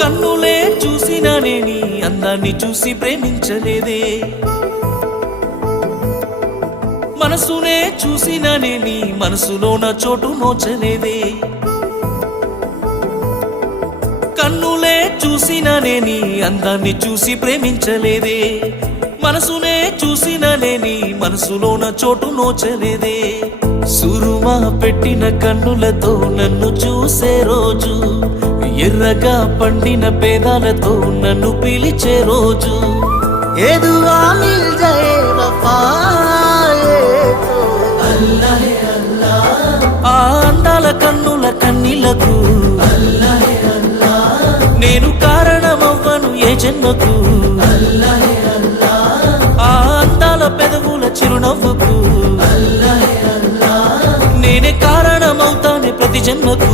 కన్నులే చూసినానే నీ అందాన్ని చూసి ప్రేమించలేదే, మనసునే చూసినానే నీ మనసులోన చోటు నోచలేదే. కన్నులే చూసినానే నీ అందాన్ని చూసి ప్రేమించలేదే, మనసునే చూసినానే నీ మనసులోన చోటు నోచలేదే. సురుమా పెట్టిన కన్నులతో నన్ను చూసే రోజు, ఎర్రగా పండిన పేదాలతో నన్ను పిలిచే రోజు, ఏదువా మిల్ జయే వఫాయే తో అల్లాహే అల్లాహ్. ఆ అందాల కన్నుల కన్నీళ్లకు అల్లాహే అల్లాహ్. నేను కారణమవ్వను ఏ జన్మకు అల్లాహే అల్లాహ్. ఆ అందాల పెదవుల చిరునవ్వుకు అల్లాహే అల్లాహ్. నేనే కారణమవుతానే ప్రతి జన్మకు.